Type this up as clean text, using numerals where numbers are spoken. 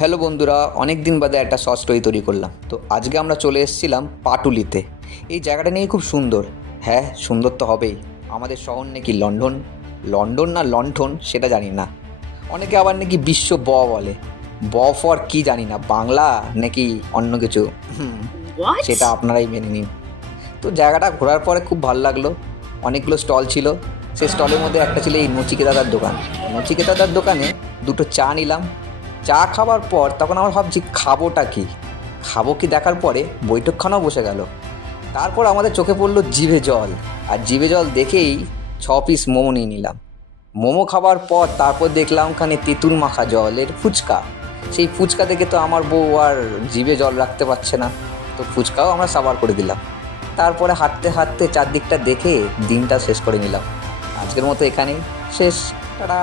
Hello বন্ধুরা, অনেক দিন বাদে একটা শর্ট স্টোরি তৈরি করলাম। তো আজকে আমরা চলে এসেছিলাম পাটুলিতে। এই জায়গাটা নিয়ে খুব সুন্দর। হ্যাঁ, সুন্দর তো হবেই। আমাদের শহর নাকি লন্ডন, লন্ডন না লণ্ঠন সেটা জানি না। অনেকে আবার নাকি বিশ্ব বলে। ফর কি জানি না, বাংলা নাকি অন্য কিছু, What? সেটা আপনারাই মেনে নিন। তো জায়গাটা ঘোরার পরে খুব ভালো লাগলো। অনেকগুলো স্টল ছিল। সেই স্টলের মধ্যে একটা ছিল এই নচিকেতাদার দোকান। নচিকেতাদার দোকানে দুটো চা নিলাম। চা খাওয়ার পর তখন আমার ভাবছি খাবোটা কি, খাবো কি দেখার পরে বৈঠকখানাও বসে গেল। তারপর আমাদের চোখে পড়লো জিভে জল, আর জিভে জল দেখেই 6 পিস মোমো নিয়ে নিলাম। মোমো খাওয়ার পর তারপর দেখলাম ওখানে তেঁতুল মাখা জলের ফুচকা। সেই ফুচকা দেখে তো আমার বউ আর জিভে জল রাখতে পারছে না, তো ফুচকাও আমরা সাবার করে দিলাম। তারপরে হাঁটতে হাঁটতে চারদিকটা দেখে দিনটা শেষ করে নিলাম। আজকের মতো এখানেই শেষ। টাটা।